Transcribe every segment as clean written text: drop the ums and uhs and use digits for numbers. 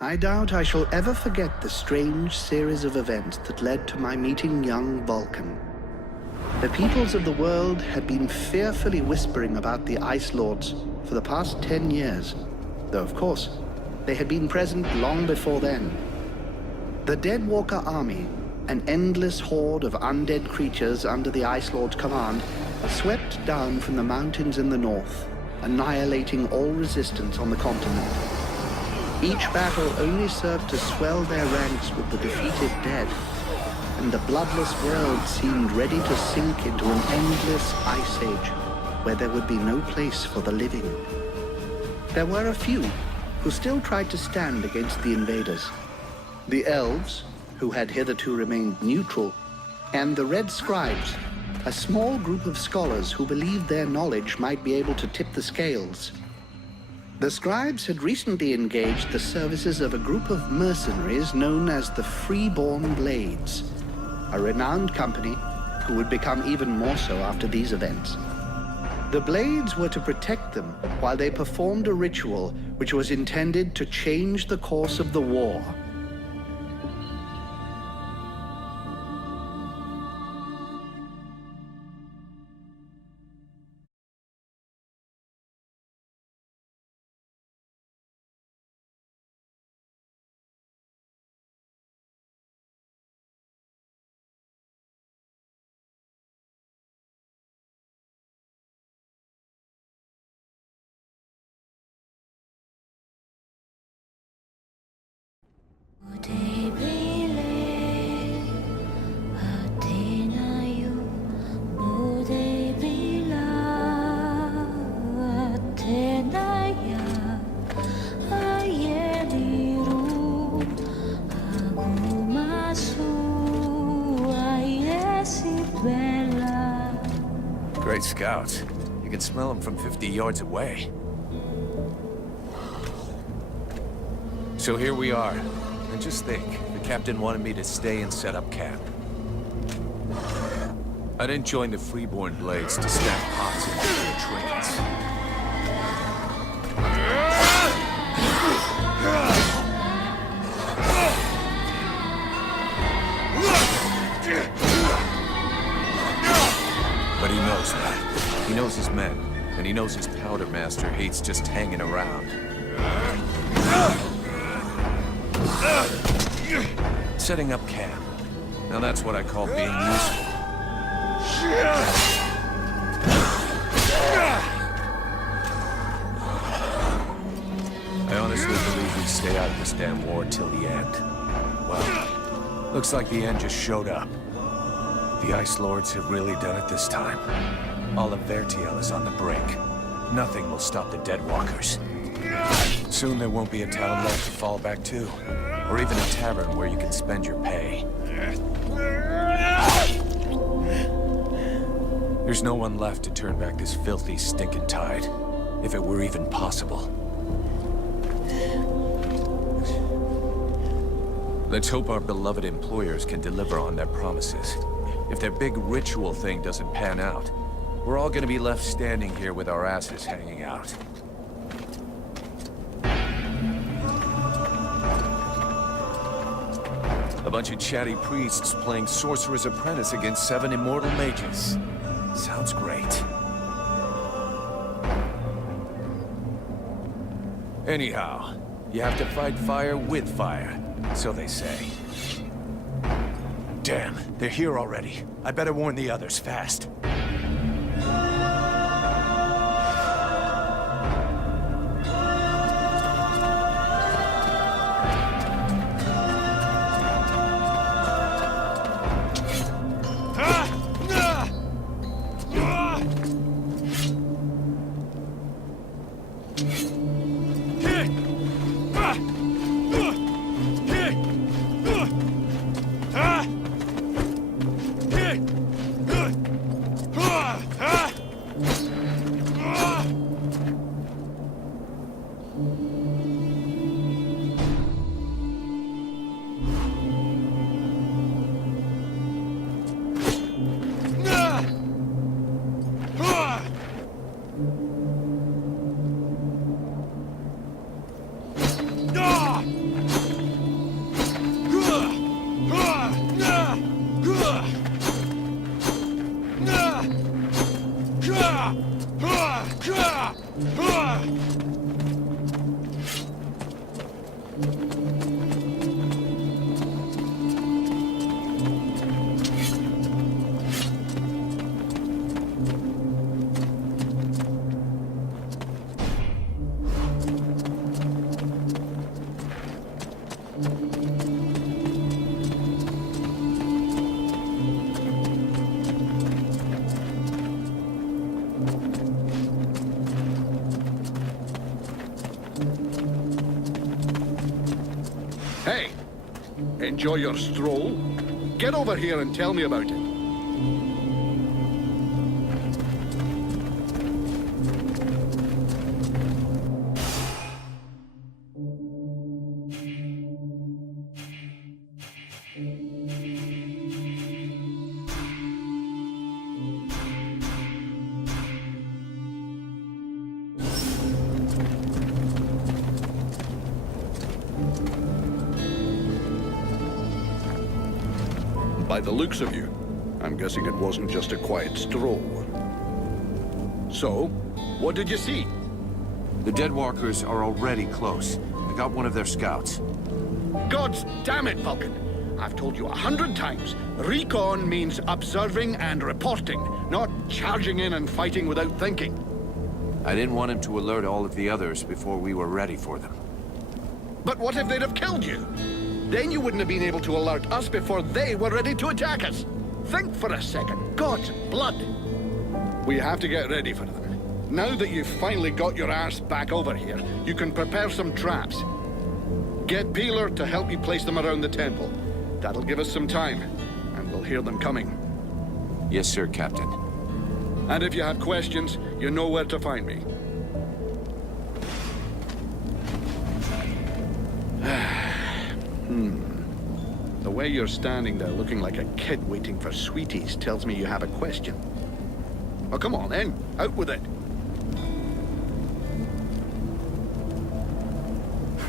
I doubt I shall ever forget the strange series of events that led to my meeting young Vulcan. The peoples of the world had been fearfully whispering about the Ice Lords for the past 10 years, though of course, they had been present long before then. The Deadwalker army, an endless horde of undead creatures under the Ice Lord's command, swept down from the mountains in the north, annihilating all resistance on the continent. Each battle only served to swell their ranks with the defeated dead, and the bloodless world seemed ready to sink into an endless ice age where there would be no place for the living. There were a few who still tried to stand against the invaders. The elves, who had hitherto remained neutral, and the red scribes, a small group of scholars who believed their knowledge might be able to tip the scales. The scribes had recently engaged the services of a group of mercenaries known as the Freeborn Blades, a renowned company who would become even more so after these events. The Blades were to protect them while they performed a ritual which was intended to change the course of the war. Great scouts. You can smell them from 50 yards away. So here we are. And just think, the captain wanted me to stay and set up camp. I didn't join the Freeborn Blades to stack pots and their trinkets. But he knows that. He knows his men, and he knows his powder master hates just hanging around. Setting up camp. Now that's what I call being useful. I honestly believe we stay out of this damn war till the end. Well, looks like the end just showed up. The Ice Lords have really done it this time. All of Vertiel is on the brink. Nothing will stop the Deadwalkers. Soon there won't be a town left to fall back to, or even a tavern where you can spend your pay. There's no one left to turn back this filthy, stinking tide, if it were even possible. Let's hope our beloved employers can deliver on their promises. If their big ritual thing doesn't pan out, we're all gonna be left standing here with our asses hanging out. A bunch of chatty priests playing Sorcerer's Apprentice against 7 immortal mages. Sounds great. Anyhow, you have to fight fire with fire, so they say. Damn, they're here already. I better warn the others fast. Hey, enjoy your stroll? Get over here and tell me about it. By the looks of you, I'm guessing it wasn't just a quiet stroll. So, what did you see? The Deadwalkers are already close. I got one of their scouts. Gods damn it, Vulcan! I've told you 100 times, recon means observing and reporting, not charging in and fighting without thinking. I didn't want him to alert all of the others before we were ready for them. But what if they'd have killed you? Then you wouldn't have been able to alert us before they were ready to attack us. Think for a second. God's blood. We have to get ready for them. Now that you've finally got your arse back over here, you can prepare some traps. Get Peeler to help you place them around the temple. That'll give us some time, and we'll hear them coming. Yes, sir, Captain. And if you have questions, you know where to find me. The way you're standing there looking like a kid waiting for sweeties tells me you have a question. Oh, come on then. Out with it.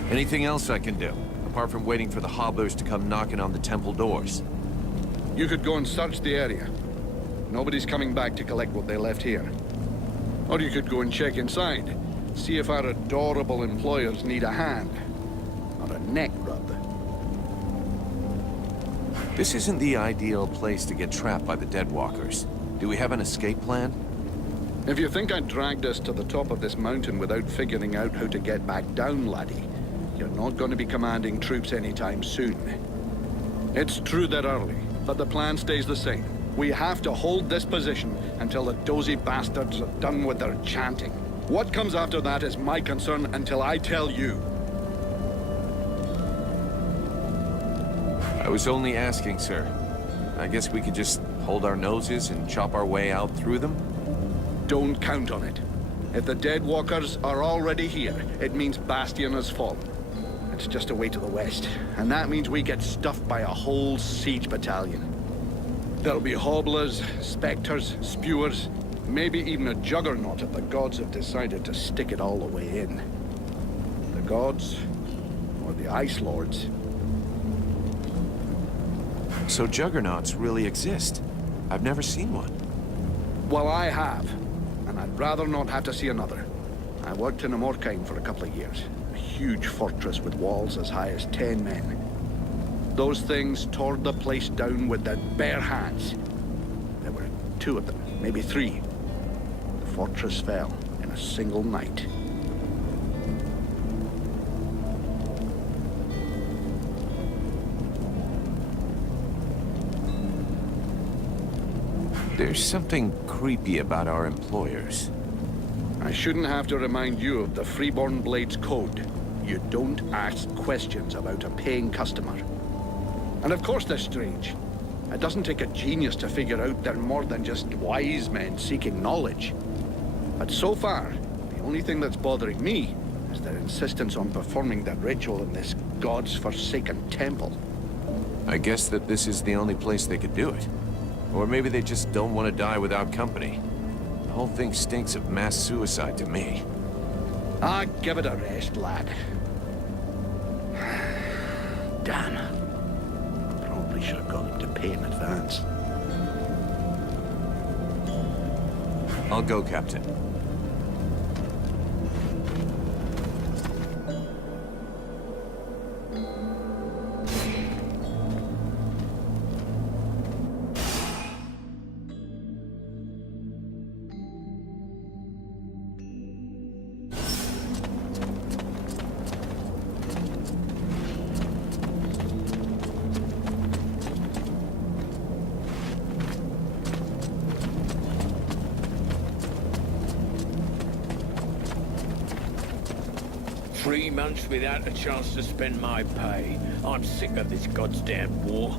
Anything else I can do, apart from waiting for the hobblers to come knocking on the temple doors? You could go and search the area. Nobody's coming back to collect what they left here. Or you could go and check inside. See if our adorable employers need a hand. Or a neck rub. This isn't the ideal place to get trapped by the Deadwalkers. Do we have an escape plan? If you think I dragged us to the top of this mountain without figuring out how to get back down, laddie, you're not going to be commanding troops anytime soon. It's true they're early, but the plan stays the same. We have to hold this position until the dozy bastards are done with their chanting. What comes after that is my concern until I tell you. I was only asking, sir. I guess we could just hold our noses and chop our way out through them? Don't count on it. If the Deadwalkers are already here, it means Bastion has fallen. It's just a way to the west, and that means we get stuffed by a whole siege battalion. There'll be hobblers, specters, spewers, maybe even a juggernaut if the gods have decided to stick it all the way in. The gods, or the Ice Lords. So juggernauts really exist? I've never seen one. Well, I have, and I'd rather not have to see another. I worked in Amorkine for a couple of years. A huge fortress with walls as high as 10 men. Those things tore the place down with their bare hands. There were 2 of them, maybe 3. The fortress fell in a single night. There's something creepy about our employers. I shouldn't have to remind you of the Freeborn Blades Code. You don't ask questions about a paying customer. And of course they're strange. It doesn't take a genius to figure out they're more than just wise men seeking knowledge. But so far, the only thing that's bothering me is their insistence on performing that ritual in this god's forsaken temple. I guess that this is the only place they could do it. Or maybe they just don't want to die without company. The whole thing stinks of mass suicide to me. Ah, give it a rest, lad. Damn. Probably should have got them to pay in advance. I'll go, Captain. 3 months without a chance to spend my pay. I'm sick of this goddamn war.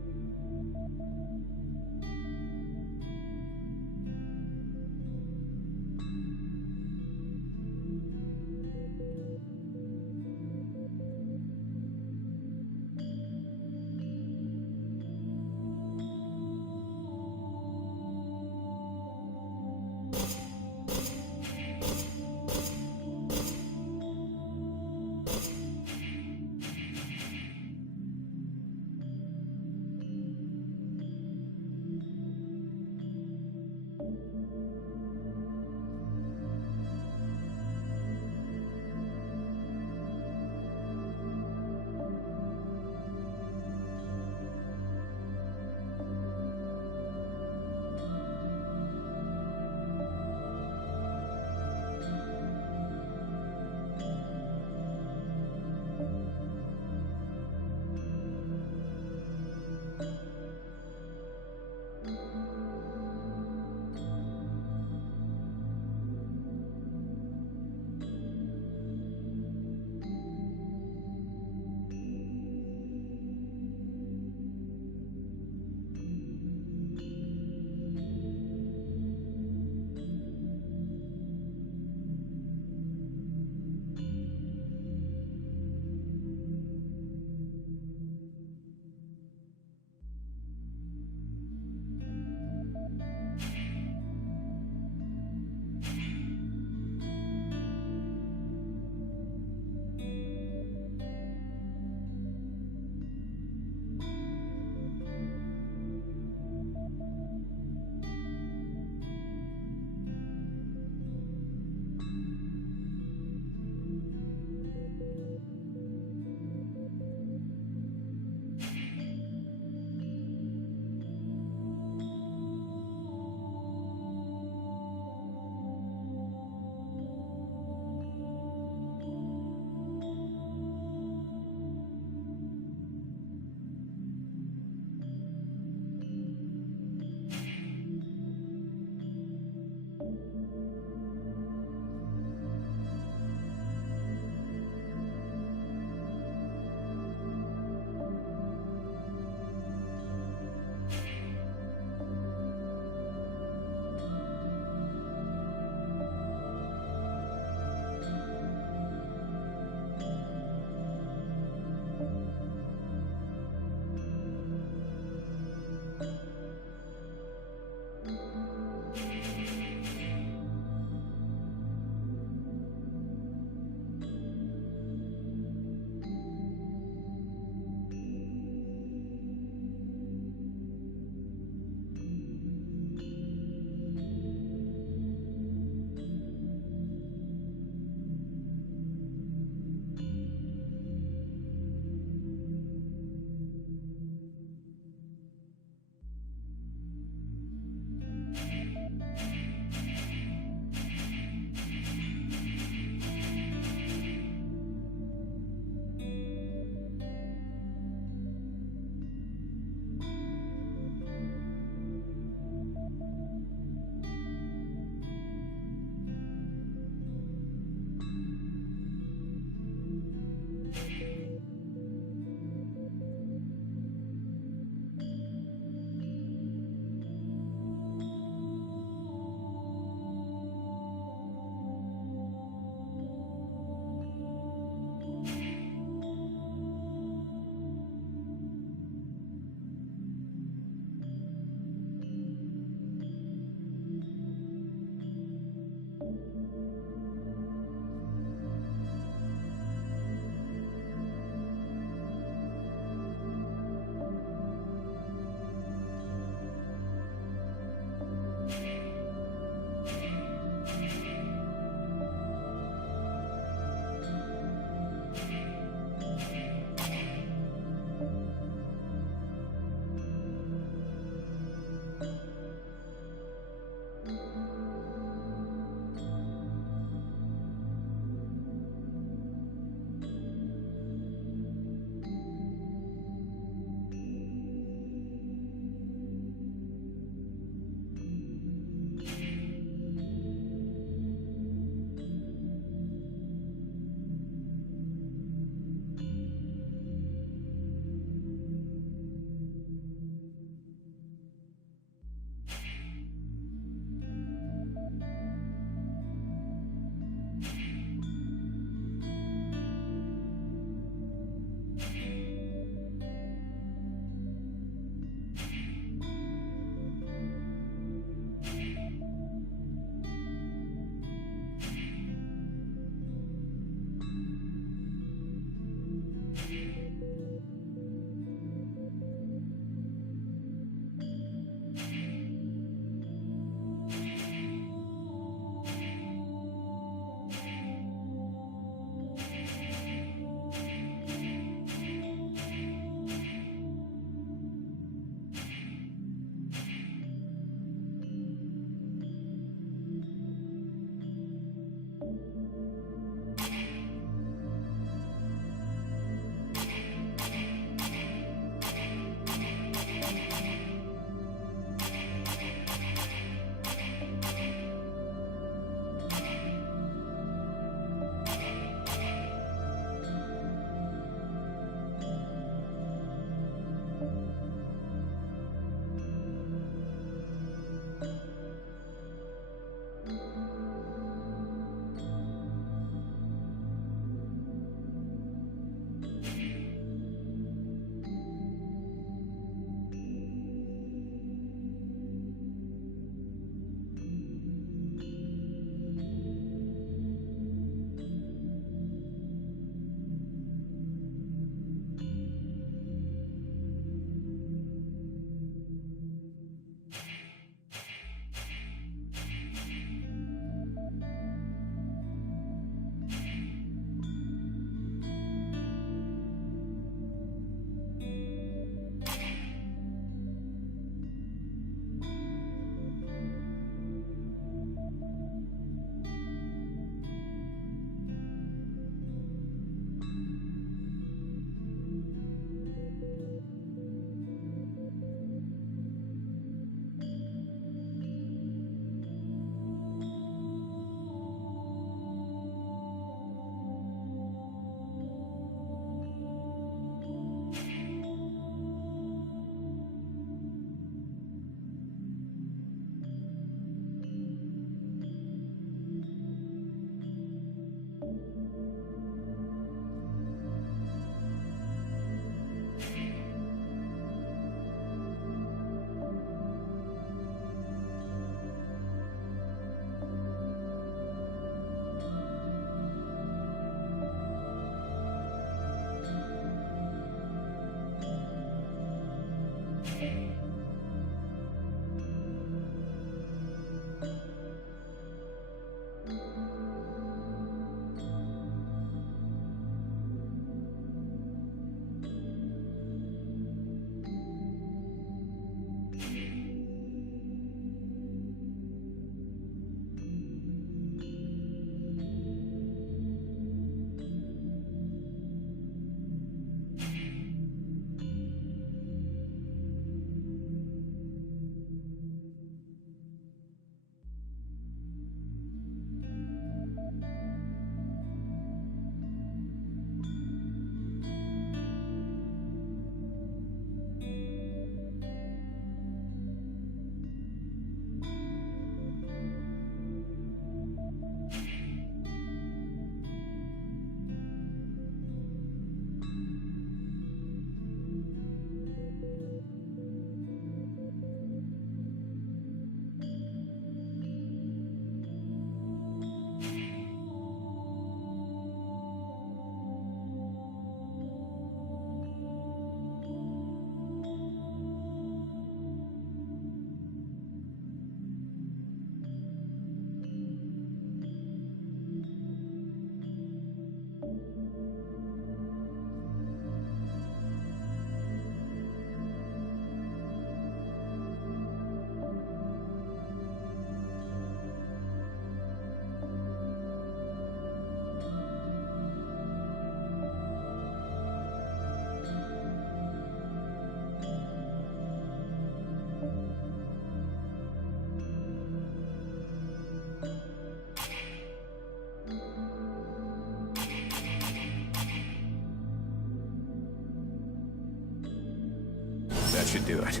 should do it.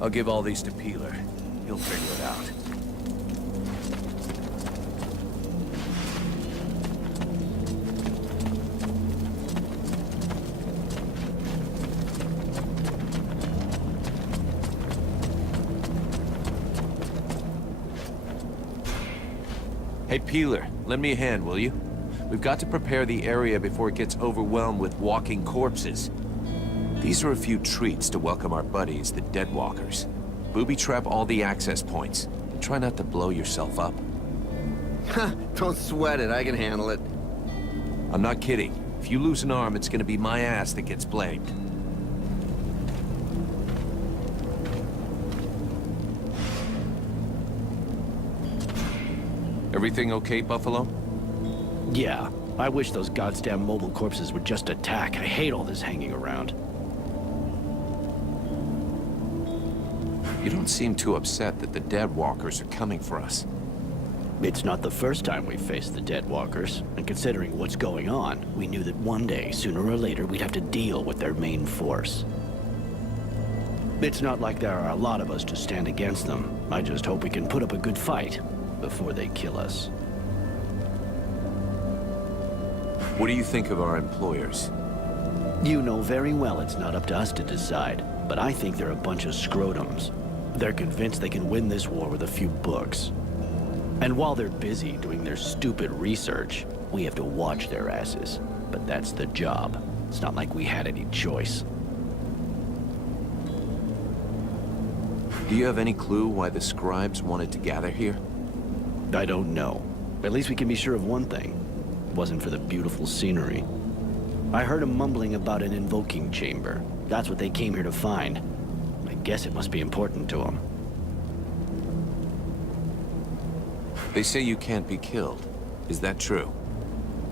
I'll give all these to Peeler. He'll figure it out. Hey, Peeler, lend me a hand, will you? We've got to prepare the area before it gets overwhelmed with walking corpses. These are a few treats to welcome our buddies, the Deadwalkers. Booby-trap all the access points, and try not to blow yourself up. Don't sweat it, I can handle it. I'm not kidding. If you lose an arm, it's gonna be my ass that gets blamed. Everything okay, Buffalo? Yeah, I wish those goddamn mobile corpses would just attack. I hate all this hanging around. You don't seem too upset that the Deadwalkers are coming for us. It's not the first time we've faced the Deadwalkers, and considering what's going on, we knew that one day, sooner or later, we'd have to deal with their main force. It's not like there are a lot of us to stand against them. I just hope we can put up a good fight before they kill us. What do you think of our employers? You know very well it's not up to us to decide, but I think they're a bunch of scrotums. They're convinced they can win this war with a few books. And while they're busy doing their stupid research, we have to watch their asses. But that's the job. It's not like we had any choice. Do you have any clue why the scribes wanted to gather here? I don't know. At least we can be sure of one thing. It wasn't for the beautiful scenery. I heard them mumbling about an invoking chamber. That's what they came here to find. I guess it must be important to them. They say you can't be killed. Is that true?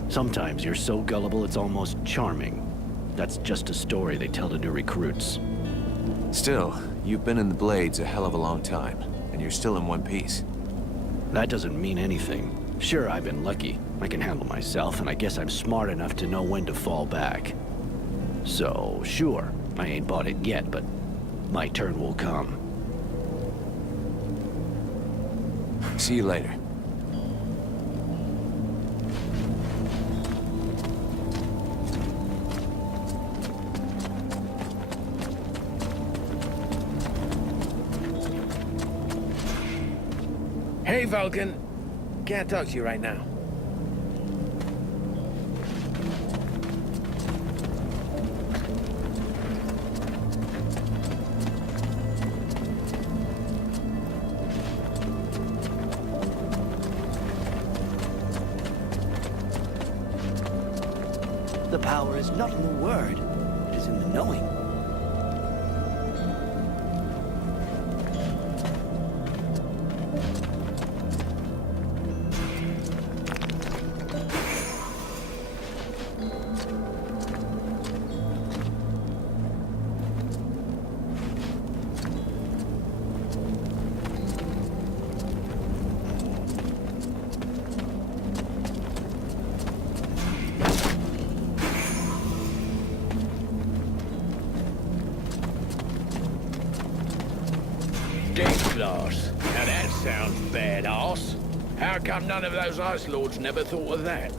Sometimes you're so gullible it's almost charming. That's just a story they tell to new recruits. Still, you've been in the Blades a hell of a long time, and you're still in one piece. That doesn't mean anything. Sure, I've been lucky. I can handle myself, and I guess I'm smart enough to know when to fall back. So, sure, I ain't bought it yet, but my turn will come. See you later. Hey, Vulcan. Can't talk to you right now. The power is not in the word, it is in the knowing. Glass. Now that sounds badass. How come none of those Ice Lords never thought of that?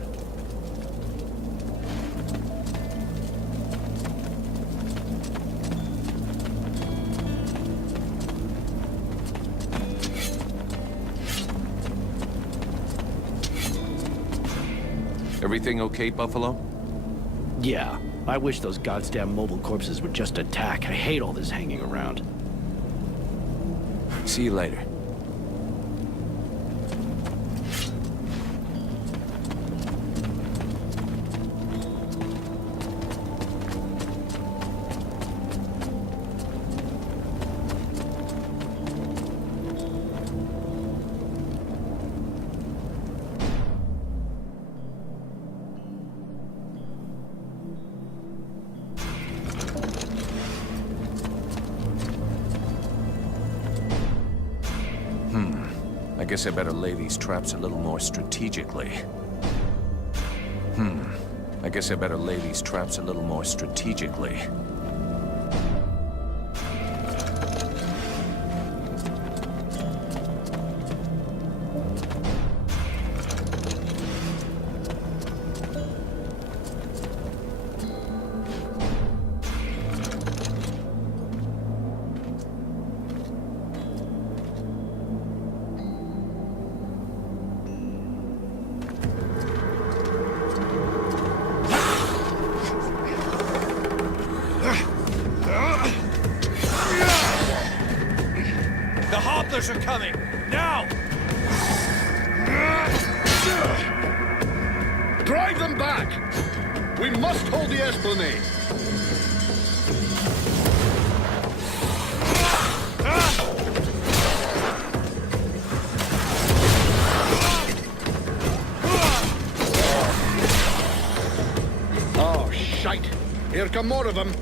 Everything okay, Buffalo? Yeah, I wish those goddamn mobile corpses would just attack. I hate all this hanging around. See you later. I guess I better lay these traps a little more strategically. I guess I better lay these traps a little more strategically. Templars are coming! Now! Drive them back! We must hold the Esplanade! Oh, shite! Here come more of them!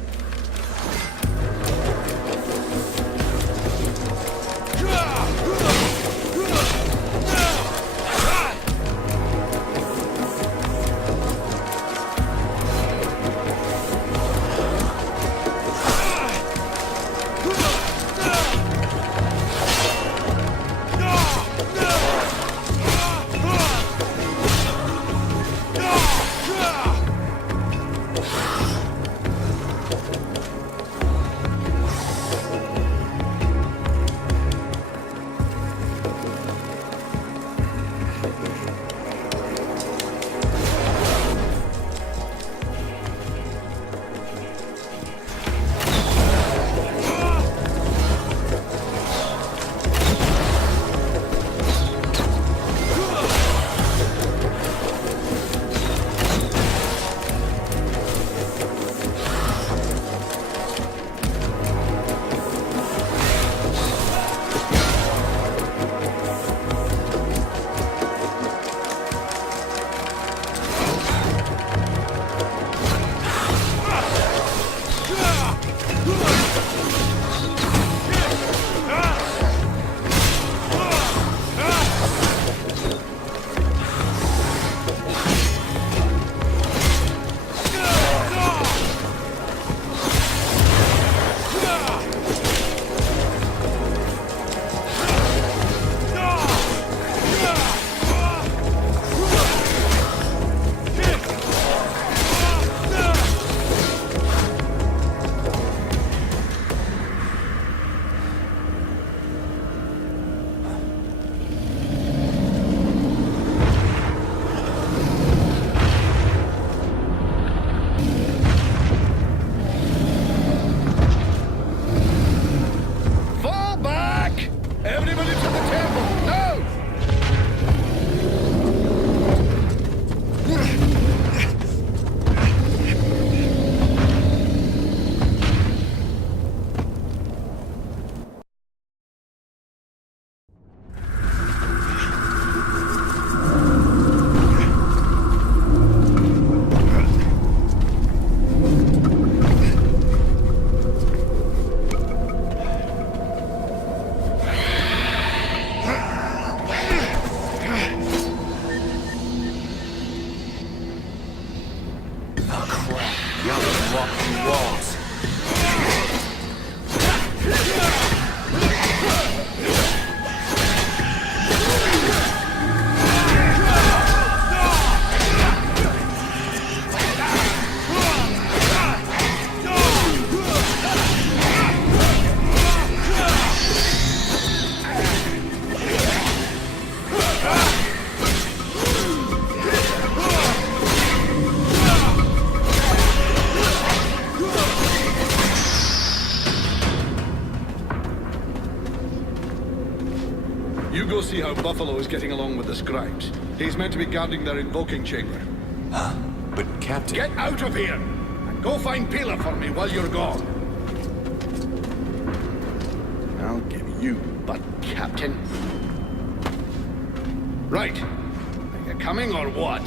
You go see how Buffalo is getting along with the scribes. He's meant to be guarding their invoking chamber. Huh? But, Captain... Get out of here! And go find Pila for me while you're gone. I'll give you butt, Captain. Right. Are you coming or what?